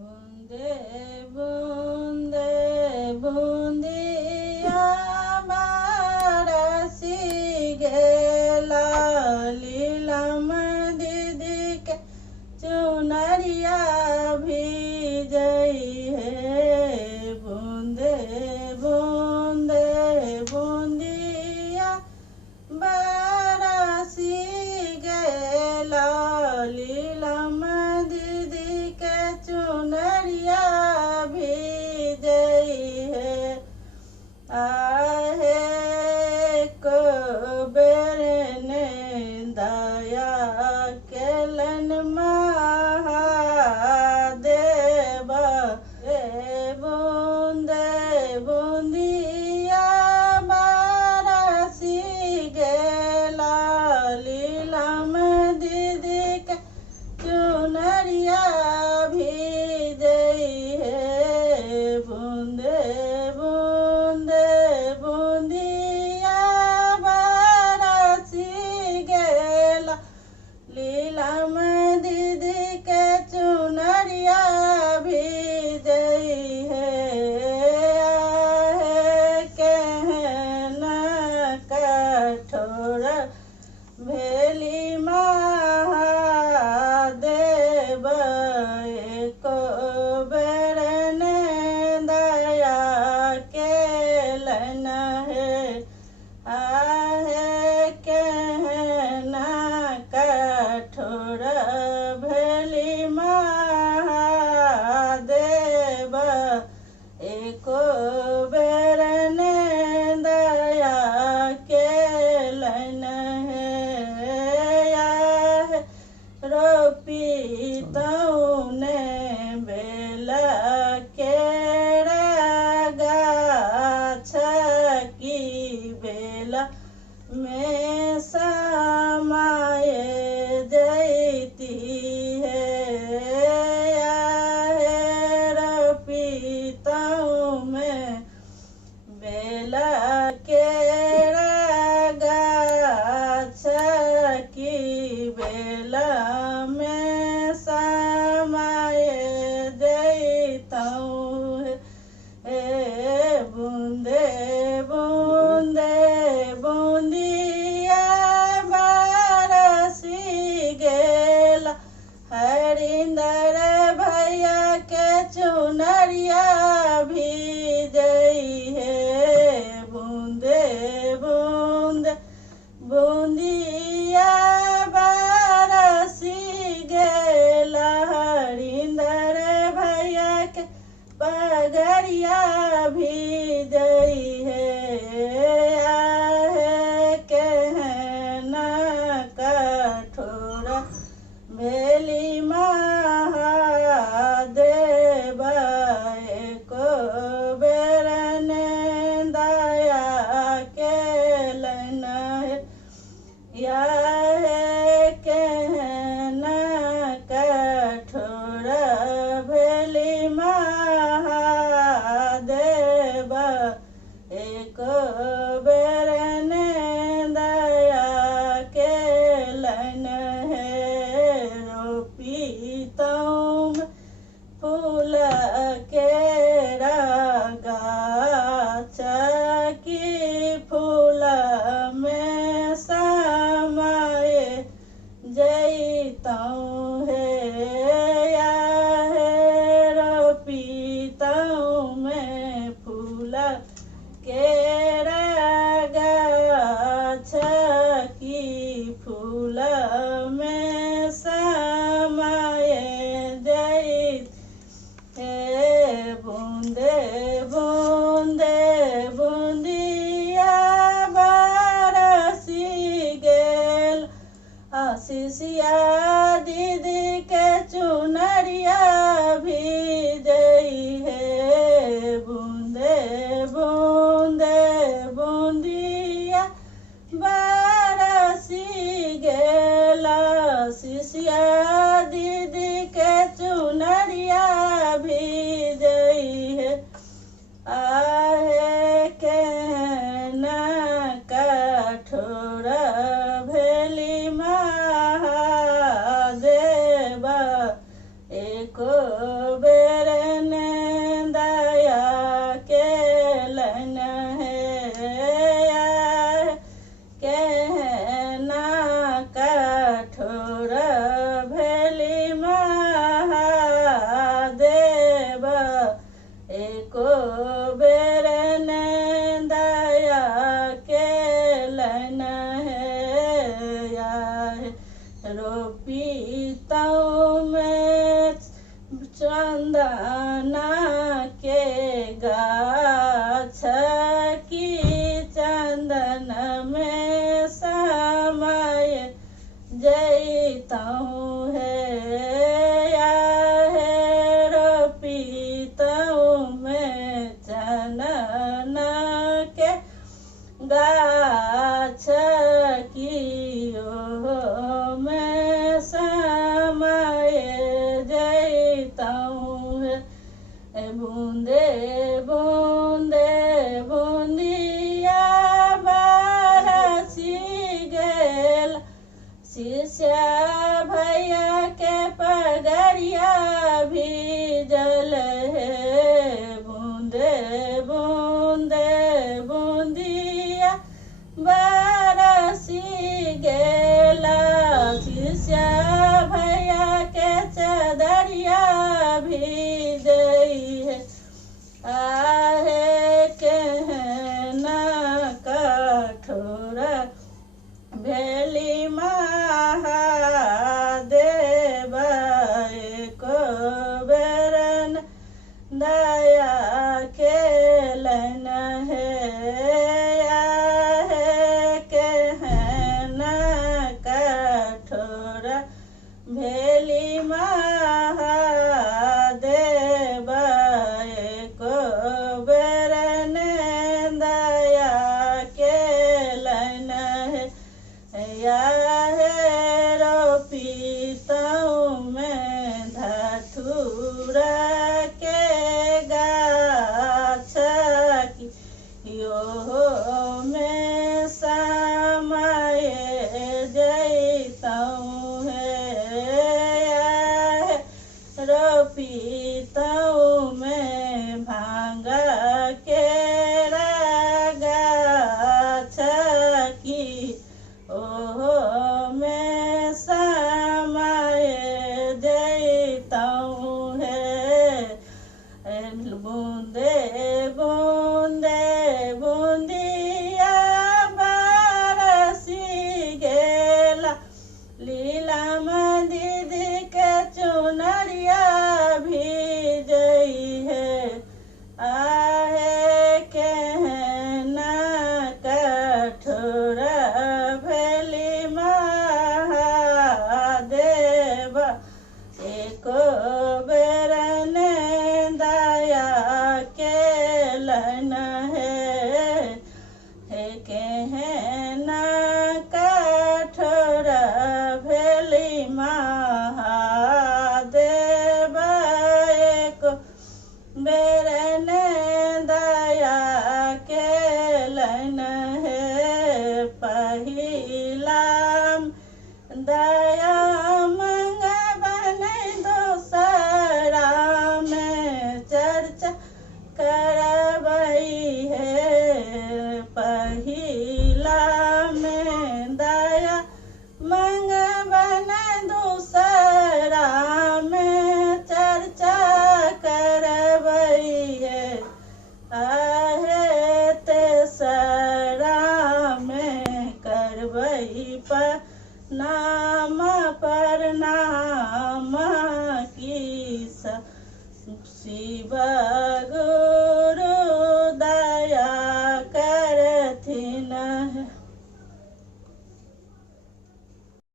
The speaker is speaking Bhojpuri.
बूंदे बूंदे बूंदिया बरसी गेला लीलम दीदी के चुनरिया भीजई है। बूंदे बूंदे बूंदिया बरसी गेला लीलम दीदी के चुनरिया भीजई है। आहे को बेर ने दया केलन महादेव रे। बूंदे बूंदिया बरसी गेला लीलम दीदी के चुनरिया भीजई है। बूंदे बूंदे बूंदिया बरसी गेला लीलम दीदी के चुनरिया भीजई है। आहे कहना कठोर भेली महादेव एको बेर ने दया केलन है। आहे कहना कठोर भेली महादेव एको बेर ने दया केलन है। आहे रोपी तौने बेला केरा गाछ की बेला में समाये जैती है। आहे रोपी तौ में बेला केरा गाछ की बेला में समाये जैतऊँ है। बूंदे बूंदे बूंदिया बरसी गेला हरिंदर भैया के चुनरिया भीजई है। बूंदे बूंदे बूंदिया बरसी गेला हरिंदर भैया के पगड़िया भीजई है। आहे कहना कठोर भेली महादेव एको बेर ने दया केलन है। आहे कहना कठोर भेली महादेव एको बेर ने दया केलन है। रोपी तौम फूल केरा गाछ की फूल में समाये जैतऊँ है। आहे रोपी तौ में फूल केरा गाछ की फूल में समाये जैत है। बूंदे बूंदे बूंदिया बरसी गेल आशीषिया दीदी के चुनरिया भीजई है। बूंदे बूंदे बूंदिया बरसी गेला आशीषिया दीदी के चुनरिया भीजई है। आहे कहना कठोर भेली महादेव रोपितौ में चंदना के गाछ की चंदन में समय जैतौ है या है रोपितौ में चंदन के गाछ की ओह में समय जैतौ है बूंदे बूंदे बूंदिया बरसी गेल शिष्या भैया के पगड़िया भीजल है बूंदे बूंदे बूंदिया बरसी गेला शिष्या भैया के चदरिया भीजई है आहे कहना कठोर भेली महादेव को बेरन दया केलन है आहे कहना कठोर भेली महादेव को बेरन दया केलन है या है रोपितौ में धतूरा के गाछ की यो में समय जैतौ है या है रोपितौ में भांगा के गाछ की ओह में समय जैतौ है बूंदे बूंदे बूंदिया बरसी गेला लीला दीदी के चुनरिया भीजई है आहे कहना कठोर भेली महादेव एको बेरन दया केलन है कहना कठोर भेली महादेव एको बेरन दया केलन है पहिला दया मंगबन दोसरा में चर्चा करबई है पहिला में दया मंगबन दूसरा में चर्चा करबई है आहे तेसरा में करबई पर नाम पर नाम की शिव